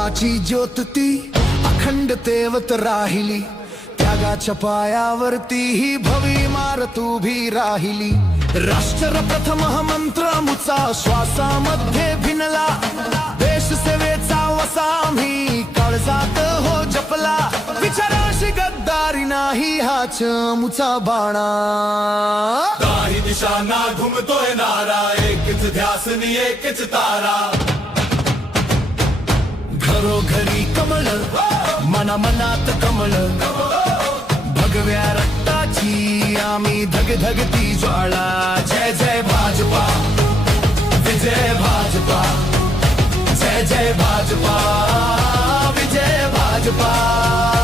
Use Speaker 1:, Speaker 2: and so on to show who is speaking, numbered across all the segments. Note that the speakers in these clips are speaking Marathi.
Speaker 1: धर्माची ज्योत ती अखंड तेवत राहिली. त्यागाच्या पायावरती ही भवी इमारत उभी राहिली. राष्ट्र प्रथम मंत्र मुचा श्वासामध्ये भिनला. देश सेवेचा वसा मी काळजात हो जपला. विचाराशी गद्दारी नाही हाच मुचा बाणा.
Speaker 2: दिशा ना घुमतोय नारा एकच ध्यासनी एकच तारा.
Speaker 1: घरोघरी कमळ. मना मनात कमळ. भगव्या रक्ताची आम्ही धगधगती ज्वाळा. जय जय भाजपा. विजय भाजपा. जय जय भाजपा. विजय भाजपा.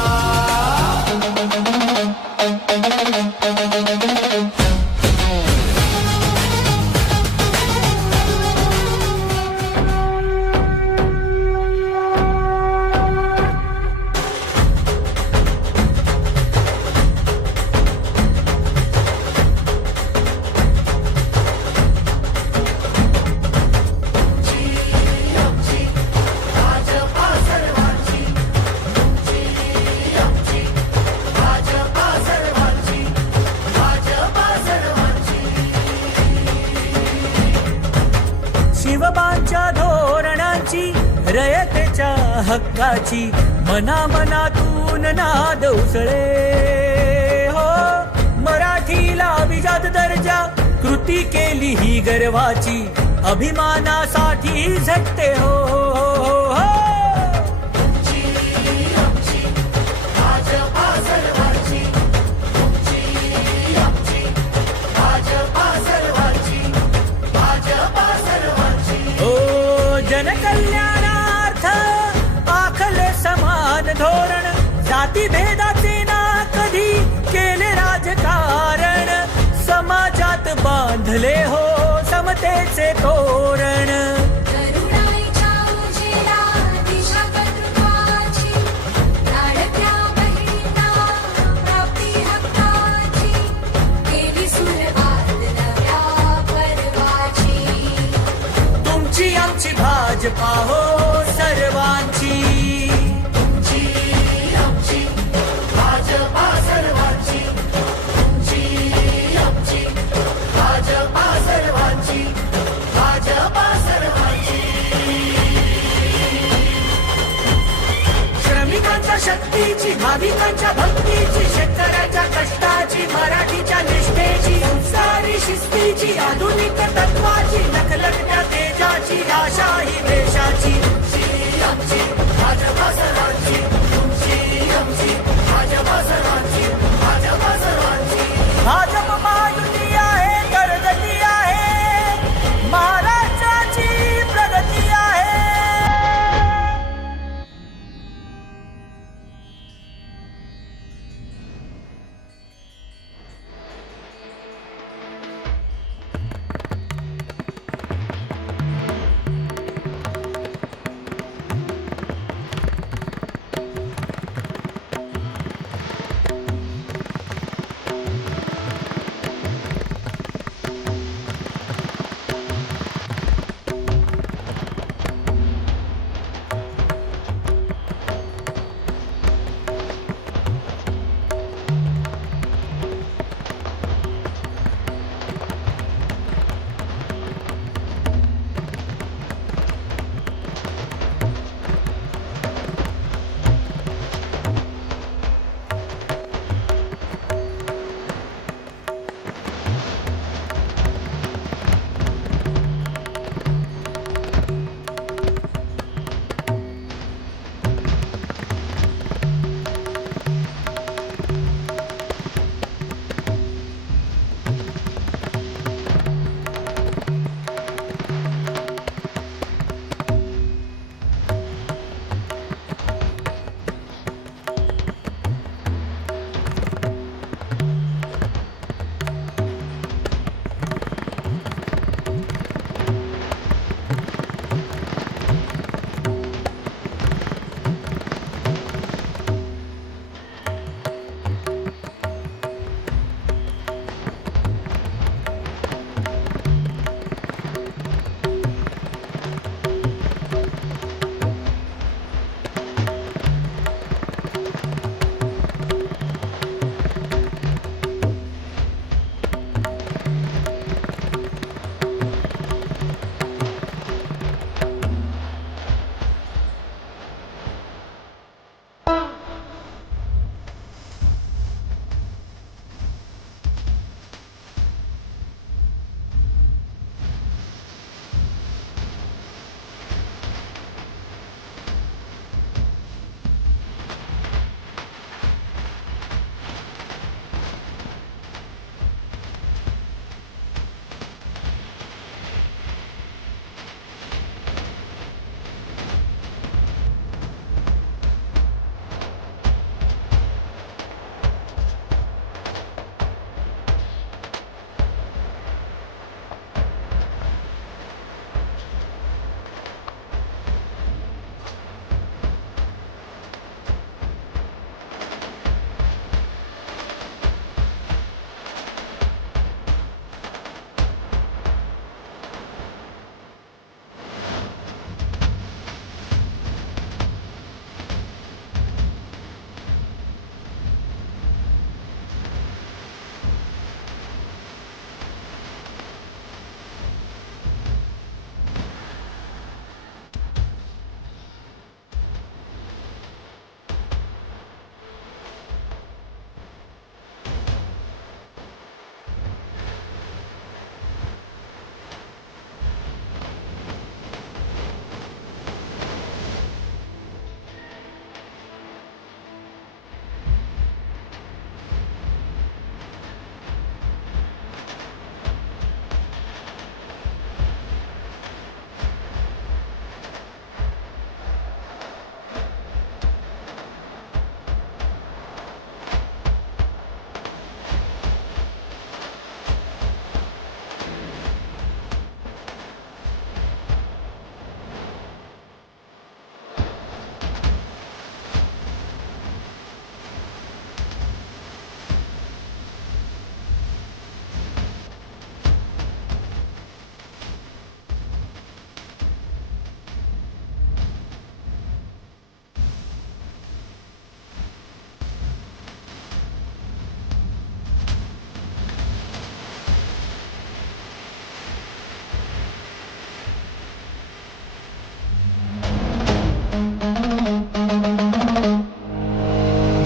Speaker 3: हक्काची मना मनातून नाद उसळे. हो मराठीला अभिजात दर्जा कृती केली ही गर्वाची अभिमानासाठी झटते. हो. हो, हो. आमची भाजपा हो सर्वांची. श्रमिकांच्या शक्तीची भाविकांच्या भक्तीची शेतकऱ्याच्या कष्टाची मराठीच्या निष्ठेची संस्कारी शिस्तीची आधुनिक लखलखत्या तेजाची आशा ही देशाची तुमची, आमची, भाजपा सर्वांची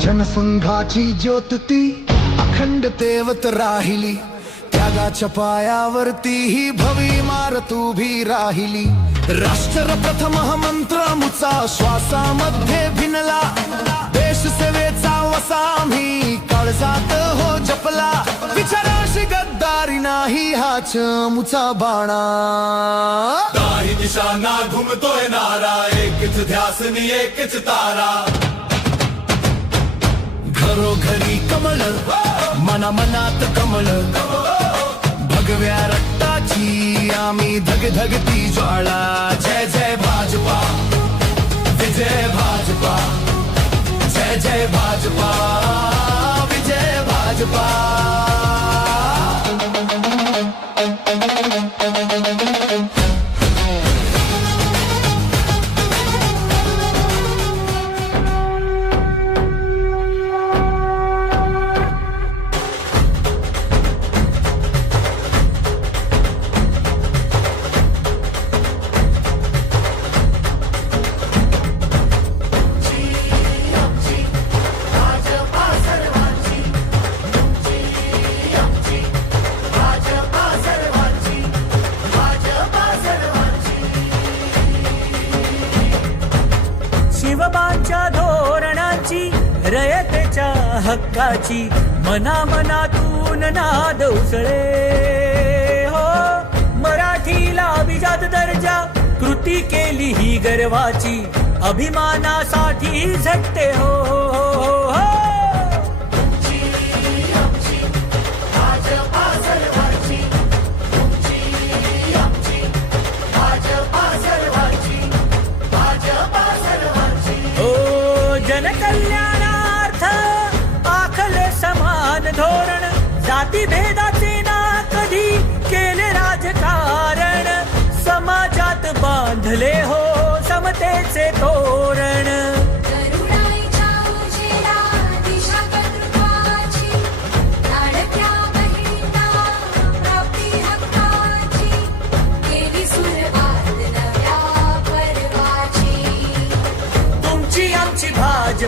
Speaker 1: जनसंघाची ज्योत ती अखंड तेवत राहिली. त्यागाच्या पायावरती ही भवी इमारत उभी राहिली. राष्ट्र प्रथम मंत्र मुचा श्वासामध्ये भिनला. देश सेवेचा वसा आम्ही काळजात हो जपला. विचाराशी गद्दारी नाही हाच मुचा बाणा.
Speaker 2: निशाना घुमतोय नारा एकच ध्यासनी एकच तारा.
Speaker 1: घरोघरी कमळ मना मनात कमळ. भगव्या रक्ताची आम्ही धगधगती ज्वाळा. जय जय भाजपा विजय भाजपा. जय जय भाजपा विजय भाजपा.
Speaker 3: केली गर्वाची अभिमानासाठी झटते हो,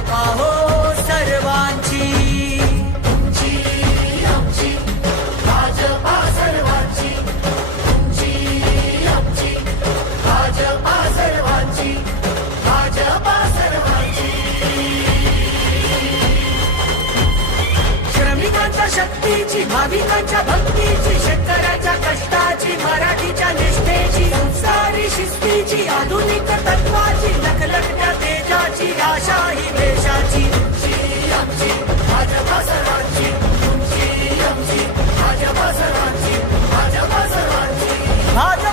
Speaker 3: भाजपा हो सर्वांची श्रमिकांच्या शक्तीची भाविकांच्या भक्तीची शेतकऱ्याच्या कष्टाची मराठीच्या निष्ठेची संस्कारी शिस्तीची आधुनिक तत्वाची लखलखत्या तेजाची आशा ही देशाची आमची भाजपा सर्वांची तुमची आमची भाजपा सर्वांची भाजपा सर्वांची भाजप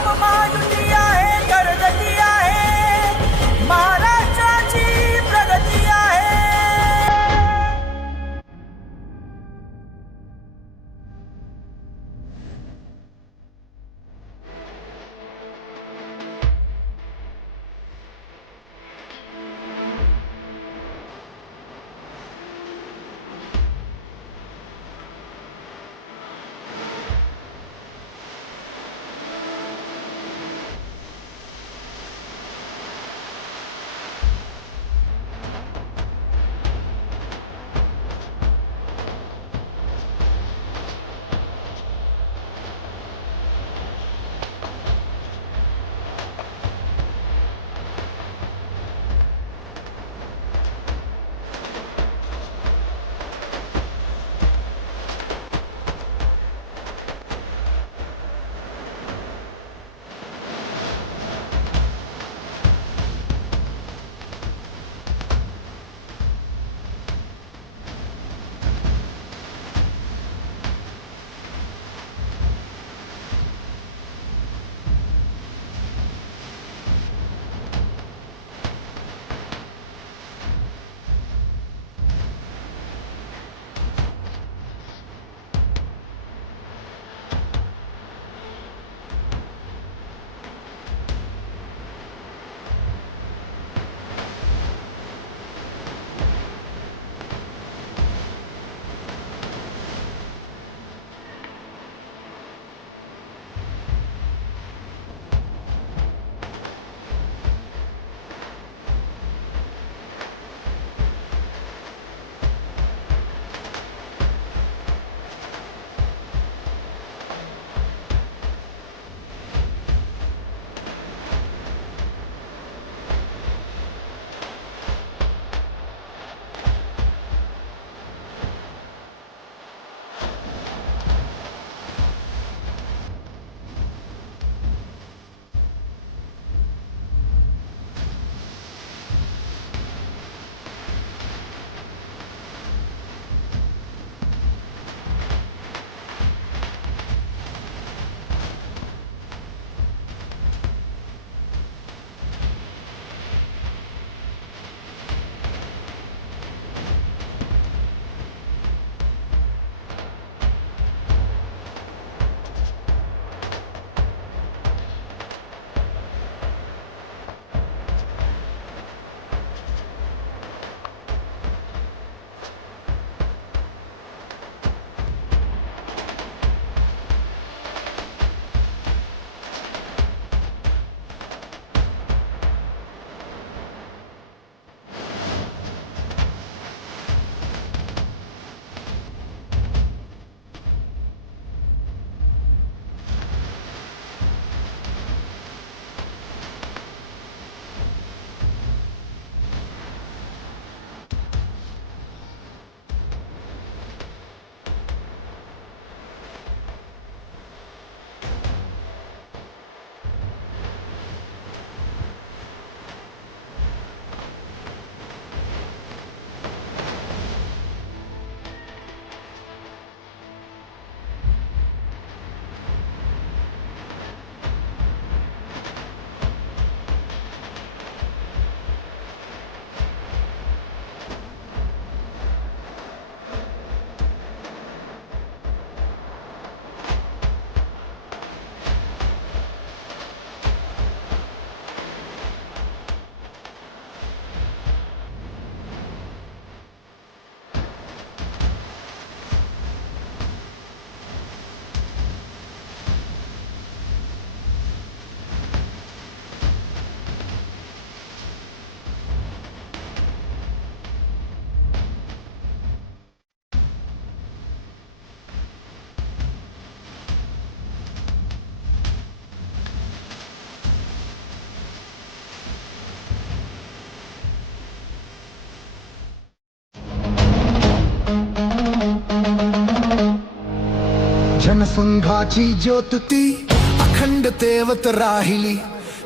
Speaker 1: संघाची ज्योत ती अखंड तेवत राहिली.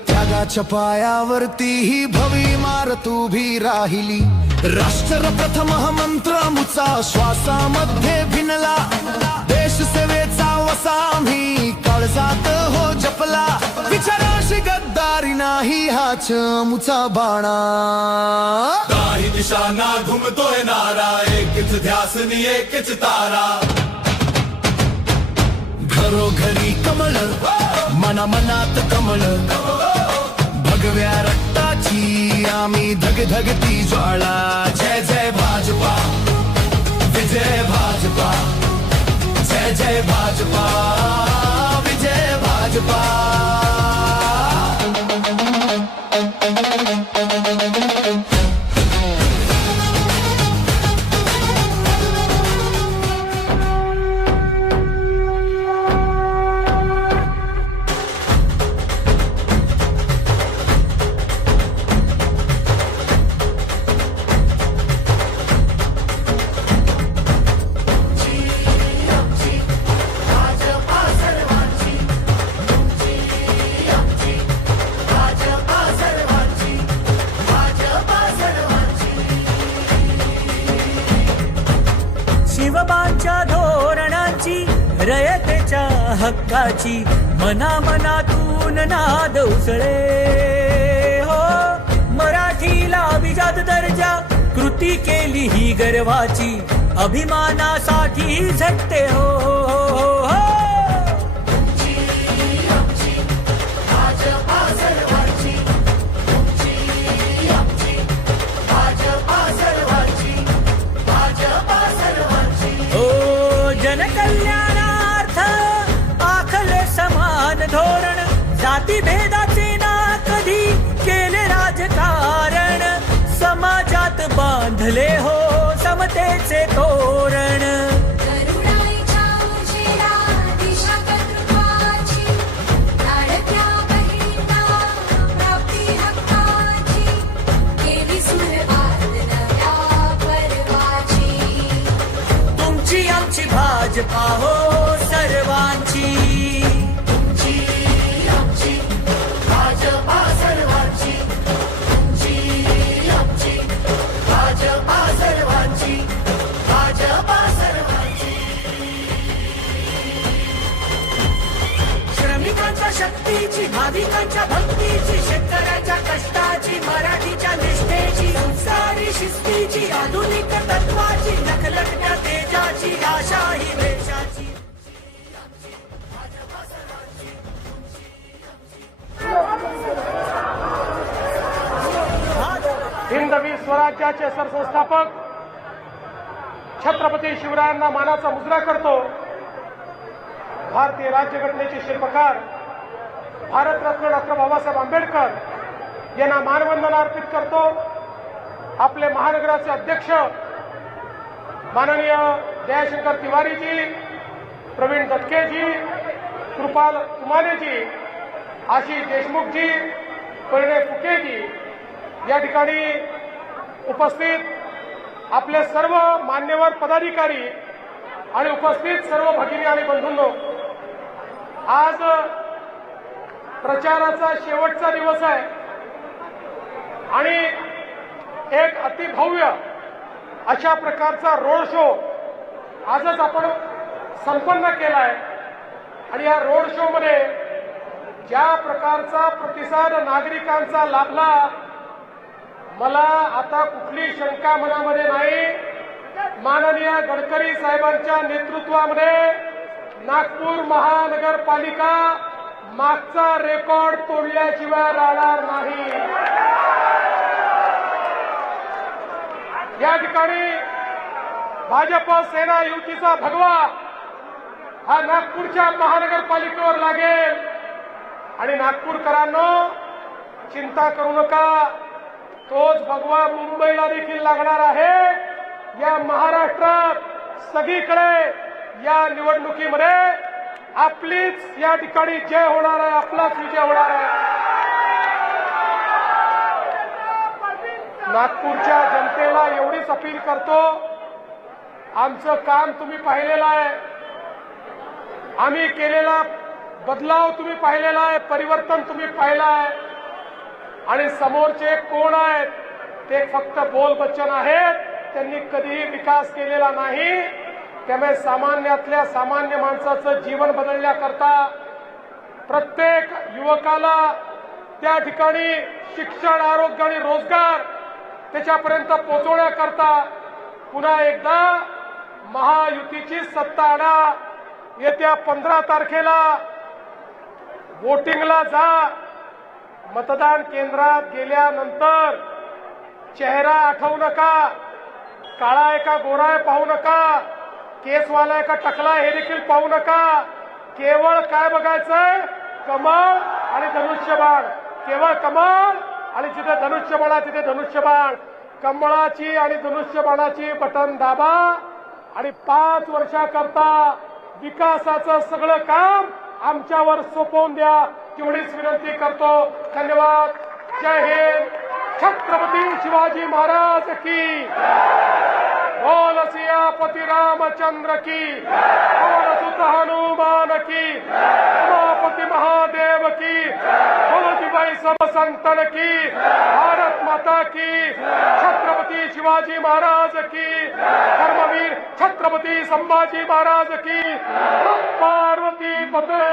Speaker 1: त्यागाच्या पायावरती ही भवी इमारत उभी राहिली. राष्ट्र प्रथम मंत्र मुचा श्वासामध्ये भिनला. देश सेवेचा वसा आम्ही काळजात हो जपला. विचाराशी गद्दारी नाही हाच मुचा बाणा.
Speaker 2: दिशा ना घुमतोय नारा एकच ध्यासनी एकच तारा.
Speaker 1: करो घरी कमळ मना मनात कमळ भगव्या रक्ताची आम्ही धगधगती ज्वाळा जय जय भाजपा विजय भाजपा. जय जय भाजपा विजय भाजपा.
Speaker 3: अभिमानासाठी झटते हो हो, हो, हो. ओ जनकल्याणार्थ आखले समान धोरण जाती भेदाचे ना कधी केले राजकारण समाजात बांधले हो तोरण. तुमची आमची भाजपा हो. भाविकांच्या भक्तीची शेतकऱ्याच्या कष्टाची मराठीच्या निष्ठेची सारी शिस्तीची आधुनिक तत्वाची नखलटत्या तेजाची आशा ही देशाची
Speaker 4: हिंदवी स्वराज्याचे सरसंस्थापक छत्रपती शिवरायांना मानाचा मुजरा करतो. भारतीय राज्यघटनेचे शिल्पकार भारतरत्न डॉक्टर बाबासाहेब आंबेडकर यांना मानवंदना अर्पित करतो. आपले महानगराचे अध्यक्ष माननीय जयशंकर तिवारीजी प्रवीण दटकेजी कृपाल तुमानेजी आशिष देशमुखजी परिणय फुकेजी या ठिकाणी उपस्थित आपले सर्व मान्यवर पदाधिकारी आणि उपस्थित सर्व भगिनी आणि बंधूंनो आज प्रचाराचा शेवटचा दिवस आहे. आणि एक अतिभव्य अशा प्रकारचा रोड शो आजच आपण संपन्न केला आहे आणि या रोड शो मध्ये ज्या प्रकारचा प्रतिसाद नागरिकांचा लाभला मला आता कुठली शंका मनामध्ये नाही. माननीय गडकरी साहेबांच्या नेतृत्वामध्ये नागपूर महानगरपालिका मागचा रेकॉर्ड तोडल्याशिवाय राहणार नाही. या ठिकाणी भाजप सेना युतीचा भगवा हा नागपूरच्या महानगरपालिकेवर लागेल. आणि नागपूरकरांनो चिंता करू नका. तोच भगवा मुंबईला देखील लागणार आहे. या महाराष्ट्रात सगळीकडे या निवडणुकीमध्ये आपलीच या ठिकाणी जय होणार आहे आपलाच विजय होणार आहे. नागपूरच्या जनतेला एवढीच अपील करतो आमचं काम तुम्ही पाहिलेलं आहे. आम्ही केलेला बदलाव तुम्ही पाहिलेला आहे परिवर्तन तुम्ही पाहिलं आहे. आणि समोरचे कोण आहेत ते फक्त बोल बच्चन आहेत त्यांनी कधीही विकास केलेला नाही. त्यामुळे सामान्यातल्या सामान्य माणसाचं जीवन बदलण्याकरता प्रत्येक युवकाला त्या ठिकाणी शिक्षण आरोग्य आणि रोजगार त्याच्यापर्यंत पोहोचवण्याकरता पुन्हा एकदा महायुतीची सत्ता आणा. येत्या पंधरा तारखेला वोटिंगला जा. मतदान केंद्रात गेल्यानंतर चेहरा आठवू नका काळा एका गोराय पाहू नका. केसवाला आहे का टकला हे देखील पाहू नका. केवळ काय बघायचंय? कमळ आणि धनुष्यबाण. केवळ कमळ आणि जिथे धनुष्यबाण आहे तिथे धनुष्यबाण. कमळाची आणि धनुष्यबाणाची बटन दाबा आणि पाच वर्षाकरता विकासाचं सगळं काम आमच्यावर सोपवून द्या. तेवढीच विनंती करतो. धन्यवाद. जय हिंद. छत्रपती शिवाजी महाराज की बोल सियापति रामचंद्र की। पवन सुत हनुमान की। उमापति महादेव की। बोल भाई सब संतन की। भारत माता की। छत्रपती शिवाजी महाराज की। धर्मवीर छत्रपति संभाजी महाराज की। पार्वती पते